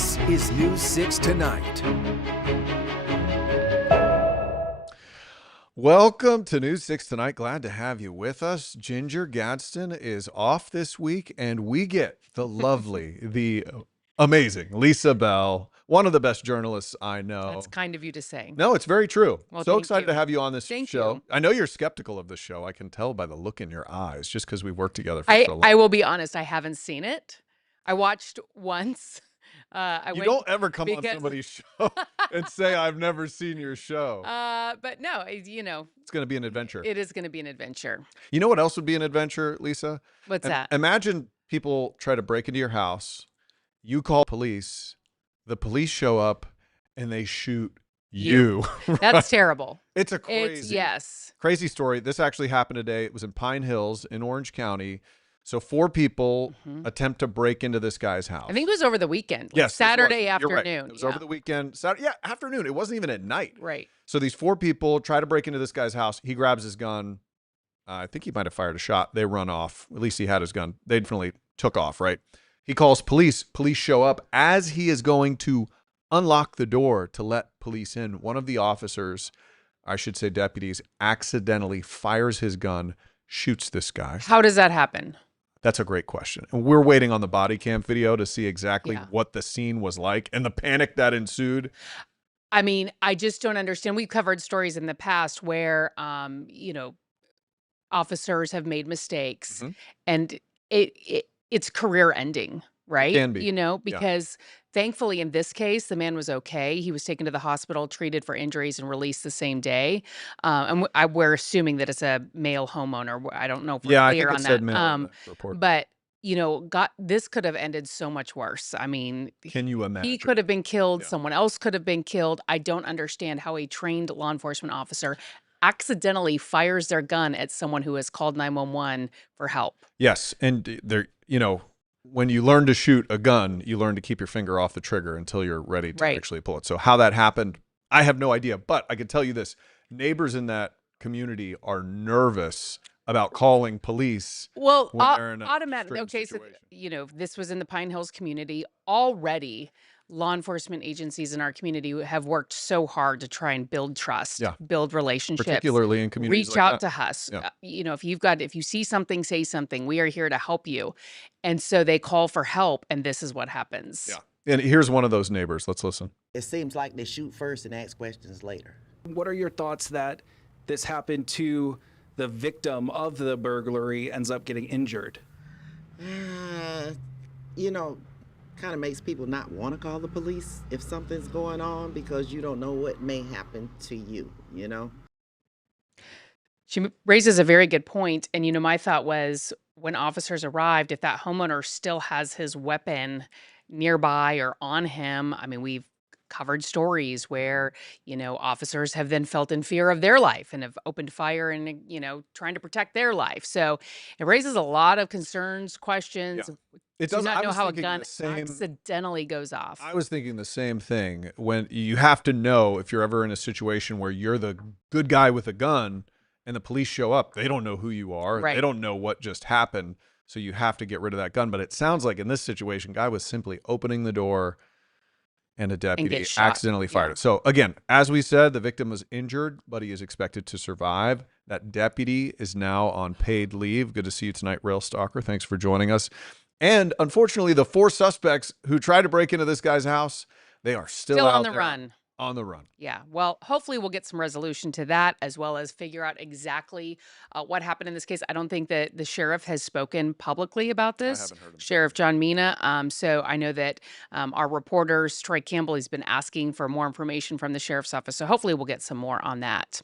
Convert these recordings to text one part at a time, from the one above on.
This is News 6 Tonight. Welcome to News 6 Tonight. Glad to have you with us. Ginger Gadsden is off this week, and we get the lovely, the amazing Lisa Bell, one of the best journalists I know. That's kind of you to say. No, it's very true. Well, so thank excited you. to have you on this Thank show. you. I know you're skeptical of the show. I can tell by the look in your eyes, just because we worked together for so long. I will be honest, I haven't seen it. I watched once. You don't ever come on somebody's show and say, I've never seen your show. But no, you know. It's going to be an adventure. It is going to be an adventure. You know what else would be an adventure, Lisa? What's that? Imagine people try to break into your house. You call police. The police show up and they shoot you. That's terrible. It's a crazy, crazy story. This actually happened today. It was in Pine Hills in Orange County. So 4 people attempt to break into this guy's house. I think it was over the weekend. Like yes, Saturday You're afternoon. right. It was over the weekend. Saturday, afternoon. It wasn't even at night. Right. So these 4 people try to break into this guy's house. He grabs his gun. I think he might have fired a shot. They run off. At least he had his gun. They definitely took off, right? He calls police. Police show up. As he is going to unlock the door to let police in, one of the officers, I should say deputies, accidentally fires his gun, shoots this guy. How does that happen? That's a great question. And we're waiting on the body cam video to see exactly what the scene was like and the panic that ensued. I mean, I just don't understand. We've covered stories in the past where, you know, officers have made mistakes and it's career ending, right? Can be. You know, because thankfully in this case, the man was okay. He was taken to the hospital, treated for injuries, and released the same day. And we're assuming that it's a male homeowner. I don't know if we're I clear think on it said that. male in the report. But you know, this could have ended so much worse. I mean, Can you imagine? he could have been killed. Someone else could have been killed. I don't understand how a trained law enforcement officer accidentally fires their gun at someone who has called 911 for help. Yes. And there, you know, when you learn to shoot a gun, you learn to keep your finger off the trigger until you're ready to actually pull it. So how that happened, I have no idea. But I can tell you this. Neighbors in that community are nervous about calling police. Well, when they're in a automatic. strained Okay, so situation. you know, this was in the Pine Hills community already. Law enforcement agencies in our community have worked so hard to try and build trust, build relationships, particularly in communities reach like out that. to us. You know, if you see something, say something. We are here to help you. And so they call for help, and this is what happens. Yeah. And here's one of those neighbors. Let's listen. It seems like they shoot first and ask questions later. What are your thoughts that this happened to the victim of the burglary ends up getting injured? You know, kind of makes people not want to call the police if something's going on because you don't know what may happen to you, you know? She raises a very good point. And, you know, my thought was when officers arrived, if that homeowner still has his weapon nearby or on him, I mean, we've covered stories where, you know, officers have then felt in fear of their life and have opened fire and, you know, trying to protect their life. So it raises a lot of concerns, questions. It Do does not know how a thinking gun the same- accidentally goes off. I was thinking the same thing. When you have to know if you're ever in a situation where you're the good guy with a gun and the police show up, they don't know who you are. Right. They don't know what just happened. So you have to get rid of that gun. But it sounds like in this situation, guy was simply opening the door and a deputy gets shot. accidentally fired it. So again, as we said, the victim was injured, but he is expected to survive. That deputy is now on paid leave. Good to see you tonight, Rail Stalker. Thanks for joining us. And unfortunately, the 4 suspects who tried to break into this guy's house, they are still out on the there run. On the run. Yeah. Well, hopefully we'll get some resolution to that as well as figure out exactly what happened in this case. I don't think that the sheriff has spoken publicly about this. haven't heard him say Sheriff John Mina. So I know that our reporters, Troy Campbell, has been asking for more information from the sheriff's office. So hopefully we'll get some more on that.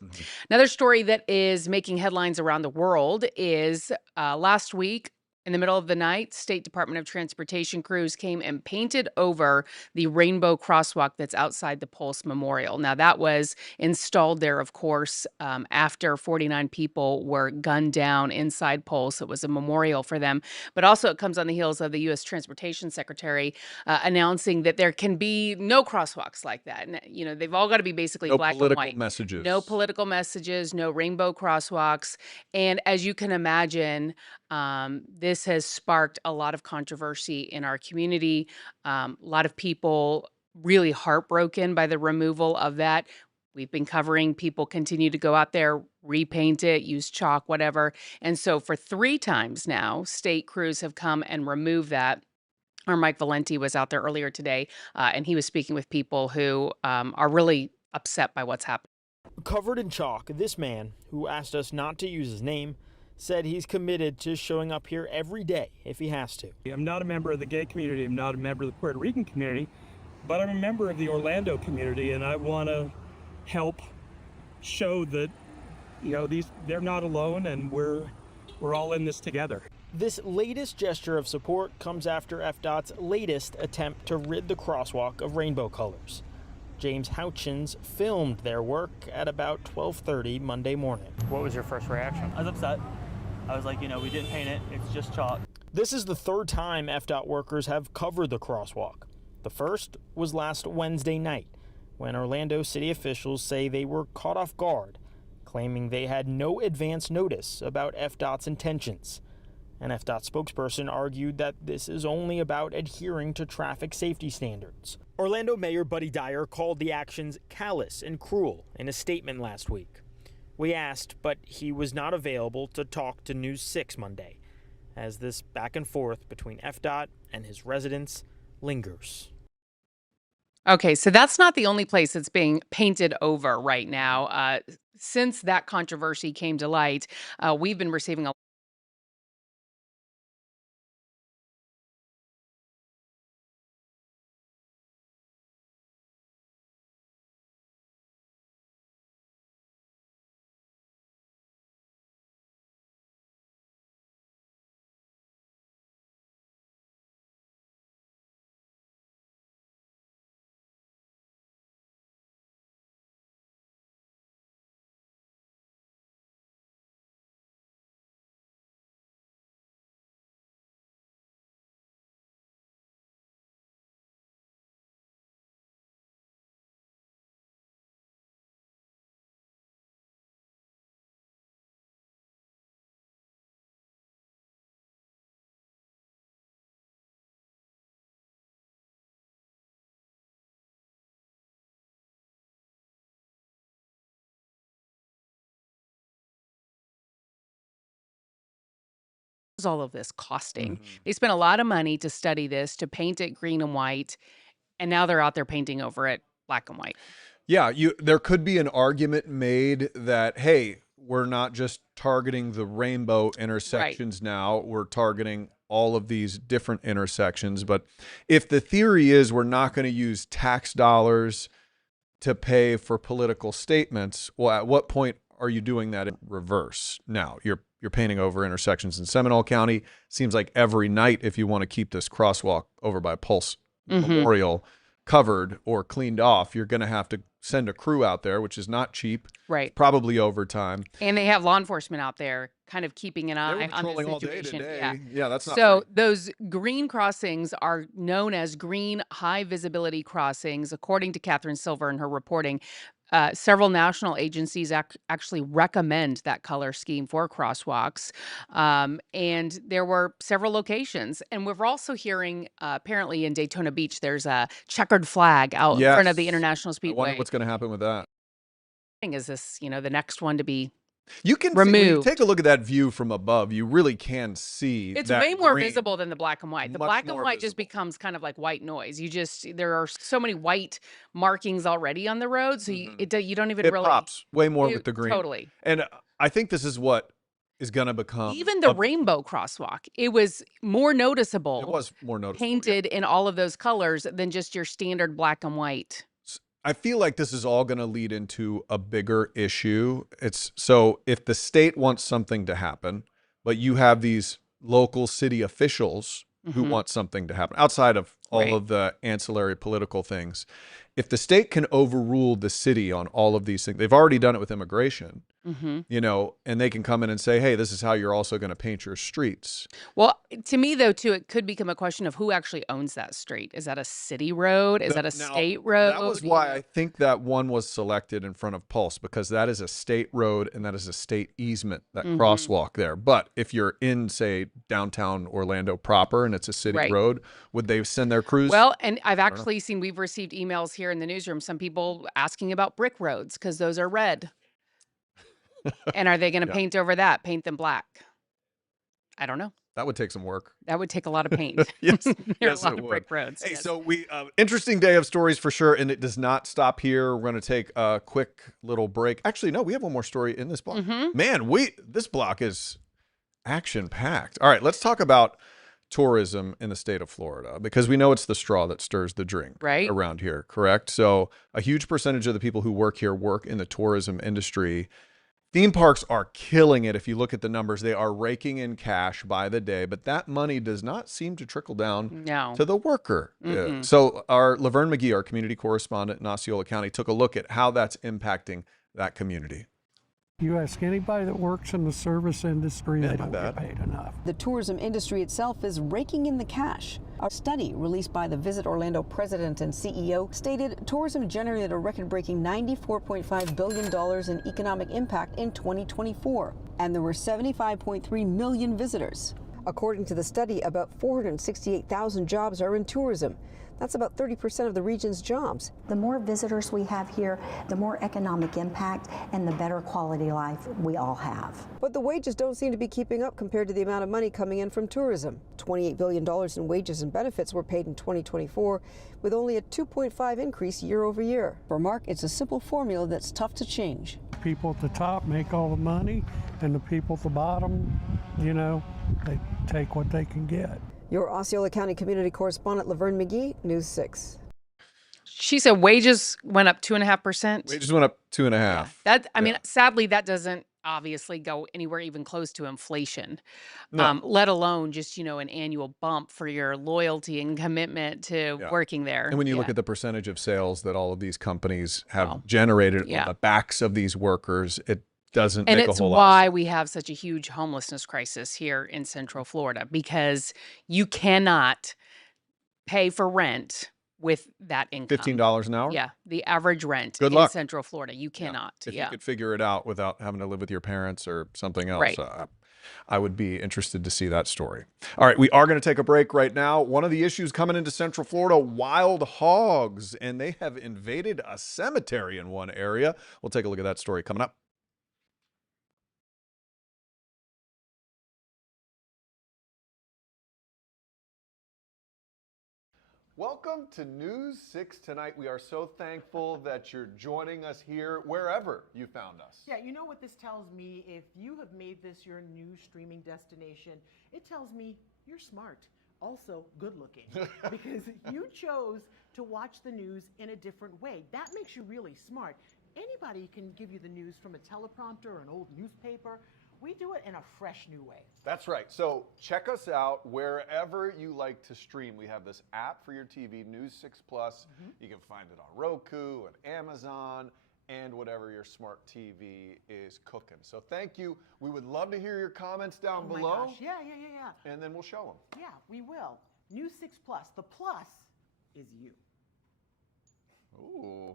Another story that is making headlines around the world is last week, in the middle of the night, State Department of Transportation crews came and painted over the rainbow crosswalk that's outside the Pulse Memorial. Now, that was installed there, of course, after 49 people were gunned down inside Pulse. It was a memorial for them. But also it comes on the heels of the U.S. Transportation Secretary announcing that there can be no crosswalks like that. And, you know, they've all got to be basically No black and political white. messages. No political messages, no rainbow crosswalks. And as you can imagine, this this has sparked a lot of controversy in our community. A lot of people really heartbroken by the removal of that. We've been covering people continue to go out there, repaint it, use chalk, whatever. And so for 3 times now, state crews have come and removed that. Our Mike Valenti was out there earlier today, and he was speaking with people who are really upset by what's happening. Covered in chalk, this man, who asked us not to use his name, said he's committed to showing up here every day if he has to. I'm not a member of the gay community, I'm not a member of the Puerto Rican community, but I'm a member of the Orlando community, and I want to help show that, they're not alone, and we're all in this together. This latest gesture of support comes after FDOT's latest attempt to rid the crosswalk of rainbow colors. James Houchins filmed their work at about 12:30 Monday morning. What was your first reaction? I was upset. I was like, we didn't paint it. It's just chalk. This is the 3rd time FDOT workers have covered the crosswalk. The first was last Wednesday night, when Orlando city officials say they were caught off guard, claiming they had no advance notice about FDOT's intentions. An FDOT spokesperson argued that this is only about adhering to traffic safety standards. Orlando Mayor Buddy Dyer called the actions callous and cruel in a statement last week. We asked, but he was not available to talk to News 6 Monday, as this back and forth between FDOT and his residents lingers. Okay, so that's not the only place that's being painted over right now. Since that controversy came to light, we've been receiving a all of this costing? They spent a lot of money to study this, to paint it green and white, and now they're out there painting over it black and white. Yeah, there could be an argument made that, hey, we're not just targeting the rainbow intersections now, we're targeting all of these different intersections. But if the theory is we're not going to use tax dollars to pay for political statements, well, at what point are you doing that in reverse? Now, you're painting over intersections in Seminole County. Seems like every night, if you want to keep this crosswalk over by Pulse Memorial covered or cleaned off, you're going to have to send a crew out there, which is not cheap. Right. Probably overtime. And they have law enforcement out there kind of keeping an eye on the patrolling all day situation. today. Yeah, that's not So free. those green crossings are known as green high visibility crossings, according to Catherine Silver in her reporting. Several national agencies actually recommend that color scheme for crosswalks. And there were several locations. And we're also hearing, apparently in Daytona Beach, there's a checkered flag out in front of the Yes. International I Speedway. wonder what's going to happen with that. Is this, the next one to be You can see, when you removed? take a look at that view from above, you really can see It's that way more green. visible than the black and white. The Much black and more white just visible. becomes kind of like white noise. There are so many white markings already on the road, so you don't even It really pops way more it- with the green. Totally. And I think this is what is going to become Even the a- rainbow crosswalk, it was more noticeable, It was more noticeable. yeah. painted in all of those colors than just your standard black and white. I feel like this is all going to lead into a bigger issue. It's so if the state wants something to happen, but you have these local city officials who Mhm. want something to happen outside of all Right. of the ancillary political things. If the state can overrule the city on all of these things, they've already done it with immigration. you know, and they can come in and say, hey, this is how you're also going to paint your streets. Well, to me, though, too, it could become a question of who actually owns that street. Is that a city road? Is that a Now, state road? that was You why know? I think that one was selected in front of Pulse, because that is a state road and that is a state easement, that crosswalk there. But if you're in, say, downtown Orlando proper and it's a city Right. road, would they send their crews? Well, and I've actually seen, we've received emails here in the newsroom, some people asking about brick roads because those are red. And are they going to Yeah. paint over that, paint them black? I don't know. That would take some work. That would take a lot of paint. Yes, There yes, are a lot it of would. brick roads. Hey, yes. so we interesting day of stories for sure, and it does not stop here. We're going to take a quick little break. Actually, no, we have one more story in this block. Man, this block is action packed. All right, let's talk about tourism in the state of Florida, because we know it's the straw that stirs the drink Right. around here, correct? So a huge percentage of the people who work here work in the tourism industry. Theme parks are killing it. If you look at the numbers, they are raking in cash by the day, but that money does not seem to trickle down No. to the worker. So our Laverne McGee, our community correspondent in Osceola County, took a look at how that's impacting that community. You ask anybody that works in the service industry, Yeah, they my don't bad. get paid enough. The tourism industry itself is raking in the cash. A study released by the Visit Orlando president and CEO stated tourism generated a record-breaking $94.5 billion in economic impact in 2024, and there were 75.3 million visitors. According to the study, about 468,000 jobs are in tourism. That's about 30% of the region's jobs. The more visitors we have here, the more economic impact and the better quality life we all have. But the wages don't seem to be keeping up compared to the amount of money coming in from tourism. $28 billion in wages and benefits were paid in 2024, with only a 2.5 increase year over year. For Mark, it's a simple formula that's tough to change. People at the top make all the money, and the people at the bottom, you know, they take what they can get. Your Osceola County community correspondent Laverne McGee, News 6. She said wages went up 2.5%. Wages went up 2.5. That, I mean, sadly, that doesn't obviously go anywhere even close to inflation, No. let alone just, you know, an annual bump for your loyalty and commitment to Yeah. working there. And when you look Yeah. at the percentage of sales that all of these companies have Wow. generated Yeah. on the backs of these workers, it doesn't And make a it's whole lot. why we have such a huge homelessness crisis here in Central Florida, because you cannot pay for rent with that income. $15 an hour? Yeah, the average rent Good in luck. Central Florida. You Yeah. cannot. If Yeah. you could figure it out without having to live with your parents or something else, Right. I would be interested to see that story. All right, we are going to take a break right now. One of the issues coming into Central Florida, wild hogs, and they have invaded a cemetery in one area. We'll take a look at that story coming up. Welcome to News 6 Tonight. We are so thankful that you're joining us here wherever you found us. Yeah, you know what this tells me? If you have made this your new streaming destination, it tells me you're smart. Also, good looking. Because you chose to watch the news in a different way. That makes you really smart. Anybody can give you the news from a teleprompter or an old newspaper. We do it in a fresh new way. That's right. So check us out wherever you like to stream. We have this app for your TV, News 6 Plus. You can find it on Roku and Amazon and whatever your smart TV is cooking. So thank you. We would love to hear your comments down Oh my below. gosh. Yeah. And then we'll show them. Yeah, we will. News 6 Plus. The plus is you. Ooh.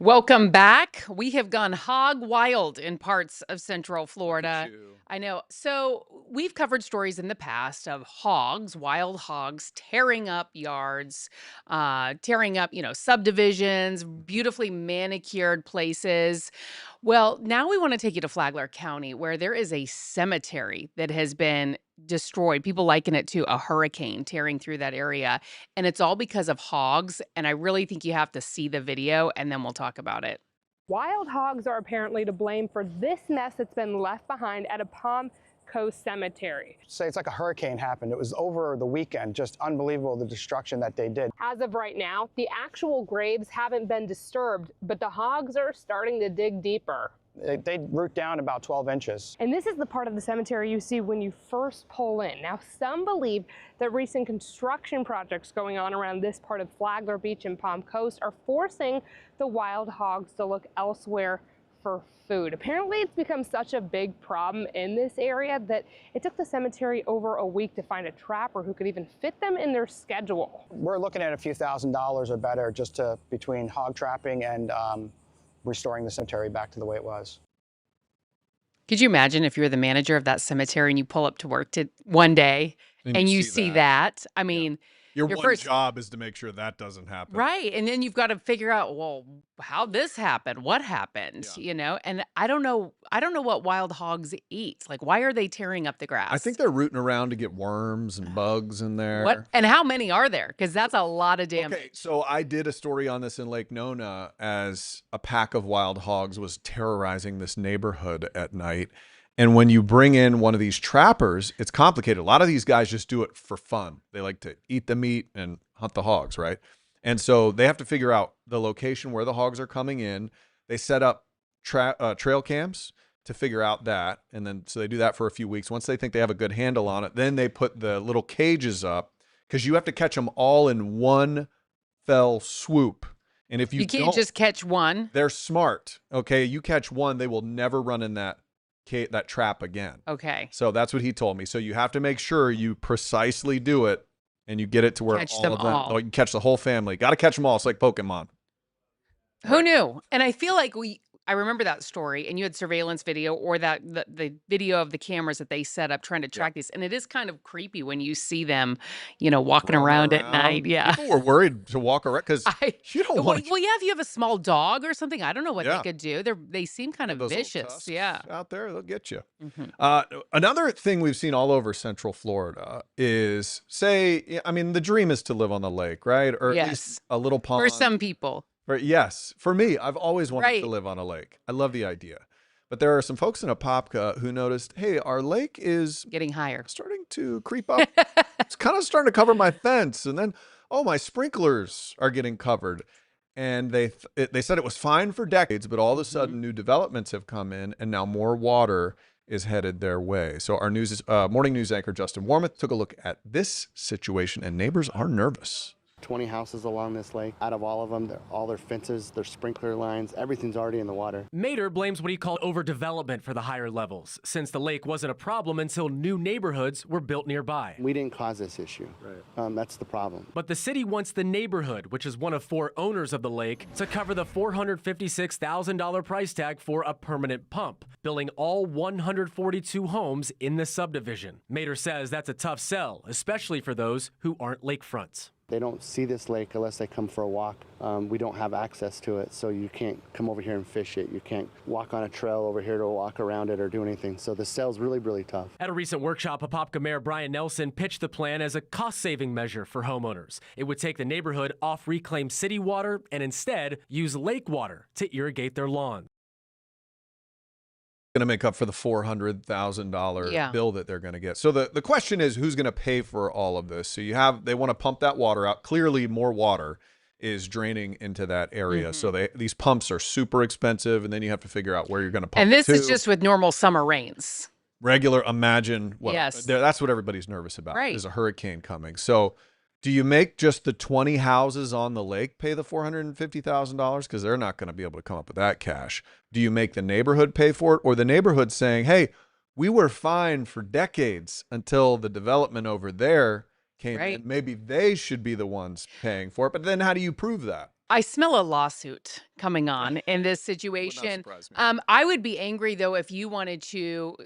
Welcome back. We have gone hog wild in parts of Central Florida. I know. So we've covered stories in the past of hogs, wild hogs, tearing up yards, tearing up, subdivisions, beautifully manicured places. Well, now we want to take you to Flagler County, where there is a cemetery that has been destroyed. People liken it to a hurricane tearing through that area. And it's all because of hogs. And I really think you have to see the video and then we'll talk about it. Wild hogs are apparently to blame for this mess that's been left behind at a Palm Coast cemetery. Say it's like a hurricane happened. It was over the weekend. Just unbelievable, the destruction that they did. As of right now, the actual graves haven't been disturbed, but the hogs are starting to dig deeper. They root down about 12 inches. And this is the part of the cemetery you see when you first pull in. Now, some believe that recent construction projects going on around this part of Flagler Beach and Palm Coast are forcing the wild hogs to look elsewhere for food. Apparently, it's become such a big problem in this area that it took the cemetery over a week to find a trapper who could even fit them in their schedule. We're looking at a few $1,000s or better just between hog trapping and restoring the cemetery back to the way it was. Could you imagine if you're the manager of that cemetery and you pull up to work one day and you see that? I mean, Your Your one first- job is to make sure that doesn't happen. right. And then you've got to figure out, well, how this happened, what happened, And I don't know what wild hogs eat. Like, why are they tearing up the grass? I think they're rooting around to get worms and bugs in there. What and how many are there? Because that's a lot of damage. Okay, so I did a story on this in Lake Nona as a pack of wild hogs was terrorizing this neighborhood at night. And when you bring in one of these trappers, it's complicated. A lot of these guys just do it for fun. They like to eat the meat and hunt the hogs, right? And so they have to figure out the location where the hogs are coming in. They set up trail cams to figure out that. And then so they do that for a few weeks. Once they think they have a good handle on it, then they put the little cages up because you have to catch them all in one fell swoop. And if you can't don't, just catch one. they're smart. Okay, you catch one, they will never run in that trap again. Okay. So that's what he told me. So you have to make sure you precisely do it and you get it to where Catch all them of them, all. you can catch the whole family. Got to catch them all. It's like Pokemon. Who knew? And I feel like I remember that story, and you had surveillance video or that the video of the cameras that they set up trying to track these, and it is kind of creepy when you see them, walking around at night. Yeah. People were worried to walk around because you don't want to. Well, yeah, if you have a small dog or something, I don't know what Yeah. they could do. They seem kind of Those little vicious. tusks Yeah. out there, they'll get you. Mhm. Another thing we've seen all over Central Florida is, the dream is to live on the lake, right? Or at Yes. least a little pond. For some people. Yes, for me, I've always wanted Right. to live on a lake. I love the idea. But there are some folks in Apopka who noticed, hey, our lake is getting higher, starting to creep up. It's kind of starting to cover my fence. And then, my sprinklers are getting covered. And they said it was fine for decades, but all of a sudden new developments have come in and now more water is headed their way. So our morning news anchor, Justin Warmoth, took a look at this situation and neighbors are nervous. 20 houses along this lake. Out of all of them, all their fences, their sprinkler lines, everything's already in the water. Mater blames what he called overdevelopment for the higher levels, since the lake wasn't a problem until new neighborhoods were built nearby. We didn't cause this issue. Right. That's the problem. But the city wants the neighborhood, which is one of 4 owners of the lake, to cover the $456,000 price tag for a permanent pump, billing all 142 homes in the subdivision. Mater says that's a tough sell, especially for those who aren't lakefronts. They don't see this lake unless they come for a walk. We don't have access to it, so you can't come over here and fish it. You can't walk on a trail over here to walk around it or do anything. So the sale's really, really tough. At a recent workshop, Apopka Mayor Brian Nelson pitched the plan as a cost-saving measure for homeowners. It would take the neighborhood off reclaimed city water and instead use lake water to irrigate their lawn. Going to make up for the $400,000 Yeah. bill that they're going to get. So the question is, who's going to pay for all of this? So they want to pump that water out. Clearly more water is draining into that area. So these pumps are super expensive, and then you have to figure out where you're going to pump And this it is to. just with normal summer rains. Regular, imagine what Yes. that's what everybody's nervous about. Right. Is a hurricane coming. So do you make just the 20 houses on the lake pay the $450,000? Because they're not going to be able to come up with that cash. Do you make the neighborhood pay for it? Or the neighborhood saying, hey, we were fine for decades until the development over there came Right. in. Maybe they should be the ones paying for it. But then how do you prove that? I smell a lawsuit coming on in this situation. surprise me. I would be angry though if you wanted to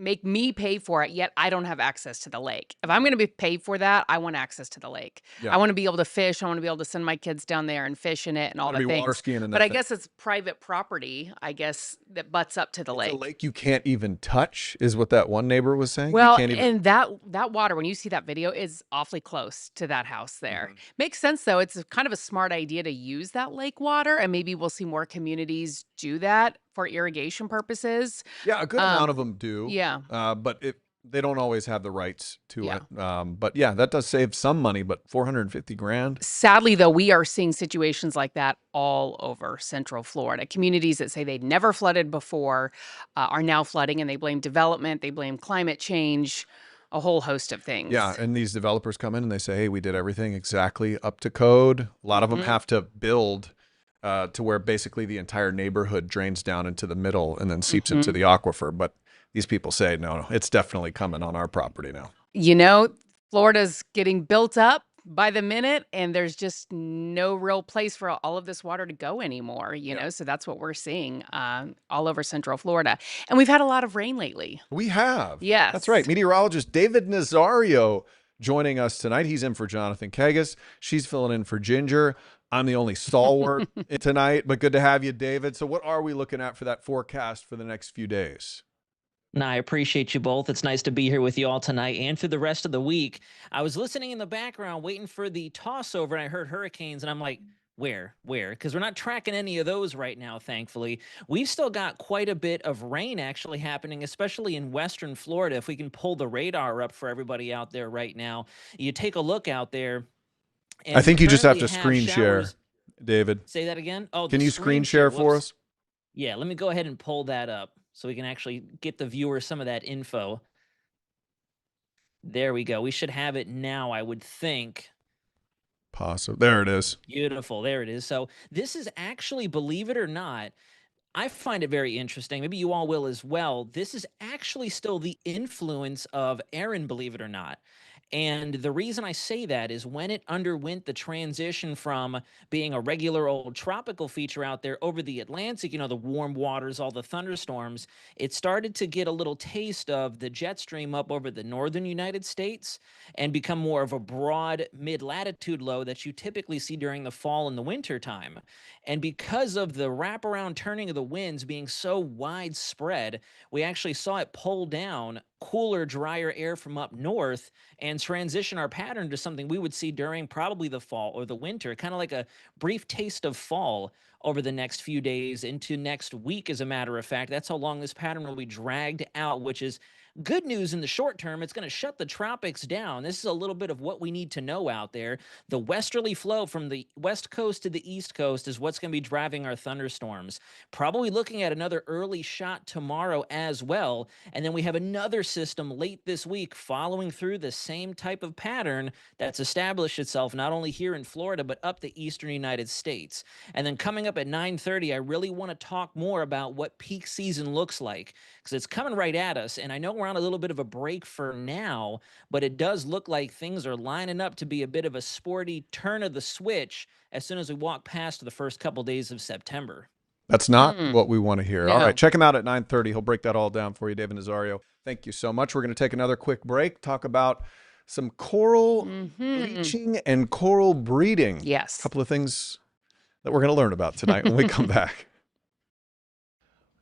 make me pay for it, yet I don't have access to the lake. If I'm going to be paid for that, I want access to the lake. Yeah. I want to be able to fish. I want to be able to send my kids down there and fish in it and all Wanna the be things. water skiing in But that I thing. guess it's private property, I guess, that butts up to the It's lake. a lake you can't even touch, is what that one neighbor was saying. Well, you can't even. and that water, when you see that video, is awfully close to that house there. Makes sense though. It's kind of a smart idea to use that lake water, and maybe we'll see more communities do that for irrigation purposes. Yeah, a good amount of them do. Yeah. But they don't always have the rights to Yeah. it. But yeah, that does save some money. But 450 grand. Sadly, though, we are seeing situations like that all over Central Florida. Communities that say they'd never flooded before are now flooding, and they blame development, they blame climate change, a whole host of things. Yeah, and these developers come in and they say, "Hey, we did everything exactly up to code." A lot of them have to build to where basically the entire neighborhood drains down into the middle and then seeps into the aquifer. But these people say, no, it's definitely coming on our property now. You know, Florida's getting built up by the minute, and there's just no real place for all of this water to go anymore, you know? So that's what we're seeing all over Central Florida. And we've had a lot of rain lately. We have. Yes. That's right. Meteorologist David Nazario joining us tonight. He's in for Jonathan Kegas. She's filling in for Ginger. I'm the only stalwart tonight, but good to have you, David. So what are we looking at for that forecast for the next few days? No, I appreciate you both. It's nice to be here with you all tonight and for the rest of the week. I was listening in the background, waiting for the toss over, and I heard hurricanes, and I'm like, where? Because we're not tracking any of those right now, thankfully. We've still got quite a bit of rain actually happening, especially in western Florida. If we can pull the radar up for everybody out there right now, you take a look out there. And I think you just have to currently screen share, showers. David. Say that again? Oh, Can the you screen share for Whoops. us? Yeah, let me go ahead and pull that up so we can actually get the viewer some of that info. There we go. We should have it now, I would think. Possible. There it is. Beautiful. There it is. So this is actually, believe it or not, I find it very interesting. Maybe you all will as well. This is actually still the influence of Erin, believe it or not. And the reason I say that is when it underwent the transition from being a regular old tropical feature out there over the Atlantic, you know, the warm waters, all the thunderstorms, it started to get a little taste of the jet stream up over the northern United States and become more of a broad mid-latitude low that you typically see during the fall and the winter time. And because of the wraparound turning of the winds being so widespread, we actually saw it pull down cooler, drier air from up north and transition our pattern to something we would see during probably the fall or the winter, kind of like a brief taste of fall over the next few days into next week, as a matter of fact. That's how long this pattern will be dragged out, which is good news in the short term. It's going to shut the tropics down. This is a little bit of what we need to know out there. The westerly flow from the west coast to the east coast is what's going to be driving our thunderstorms. Probably looking at another early shot tomorrow as well. And then we have another system late this week following through the same type of pattern that's established itself not only here in Florida, but up the eastern United States. And then coming up at 9:30, I really want to talk more about what peak season looks like, because it's coming right at us. And I know we're on a little bit of a break for now, but it does look like things are lining up to be a bit of a sporty turn of the switch as soon as we walk past the first couple days of September. That's not what we want to hear. All No. right, check him out at 9:30. He'll break that all down for you, David Nazario. Thank you so much. We're going to take another quick break, talk about some coral bleaching and coral breeding. Yes. A couple of things that we're going to learn about tonight when we come back.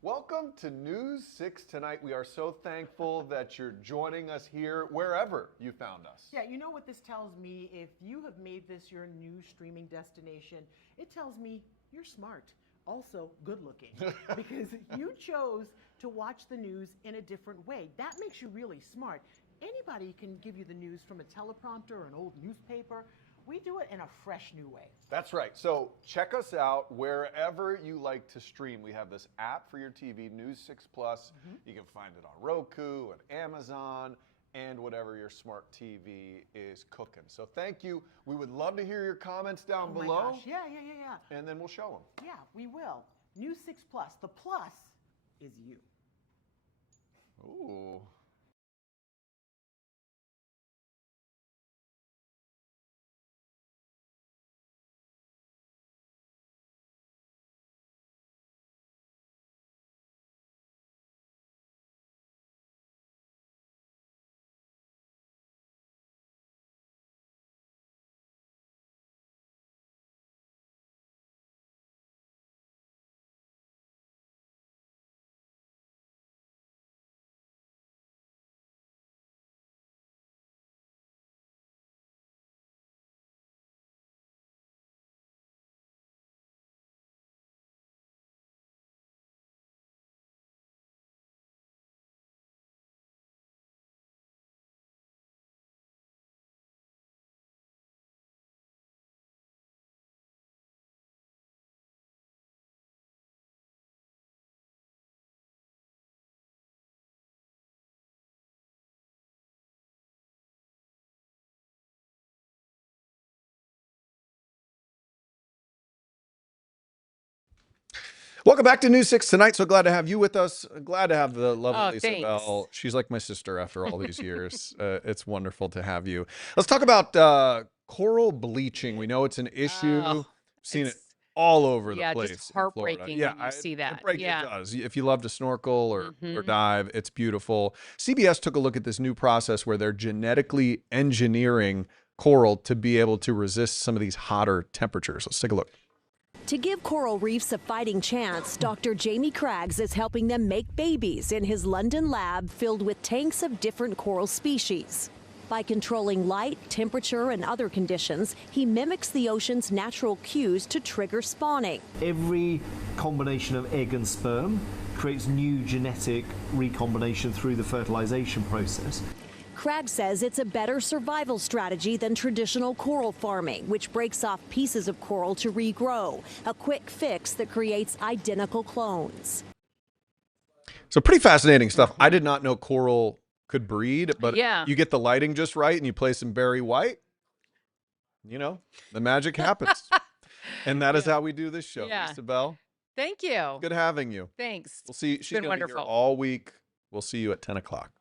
Welcome to News 6 Tonight. We are so thankful that you're joining us here wherever you found us. Yeah, you know what this tells me? If you have made this your new streaming destination, it tells me you're smart. Also good looking, because you chose to watch the news in a different way. That makes you really smart. Anybody can give you the news from a teleprompter or an old newspaper. We do it in a fresh new way. That's right. So check us out wherever you like to stream. We have this app for your TV, News 6 Plus. You can find it on Roku and Amazon and whatever your smart TV is cooking. So thank you. We would love to hear your comments down Oh my below. gosh. Yeah. And then we'll show them. Yeah, we will. News 6 Plus. The plus is you. Ooh. Welcome back to News 6 Tonight. So glad to have you with us. Glad to have the lovely thanks. Isabel. She's like my sister after all these years. It's wonderful to have you. Let's talk about coral bleaching. We know it's an issue. Oh, Seen it all over the yeah, place. just in Florida. heartbreaking when you see that. It Yeah. does. If you love to snorkel or Mhm. dive, it's beautiful. CBS took a look at this new process where they're genetically engineering coral to be able to resist some of these hotter temperatures. Let's take a look. To give coral reefs a fighting chance, Dr. Jamie Craggs is helping them make babies in his London lab filled with tanks of different coral species. By controlling light, temperature, and other conditions, he mimics the ocean's natural cues to trigger spawning. Every combination of egg and sperm creates new genetic recombination through the fertilization process. Craggs says it's a better survival strategy than traditional coral farming, which breaks off pieces of coral to regrow, a quick fix that creates identical clones. So pretty fascinating stuff. I did not know coral could breed, but Yeah. you get the lighting just right and you play some Barry White, the magic happens. And that is how we do this show. Yeah. Isabel, Thank you. good having you. Thanks. We'll see. She's been going to be here wonderful. all week. We'll see you at 10 o'clock.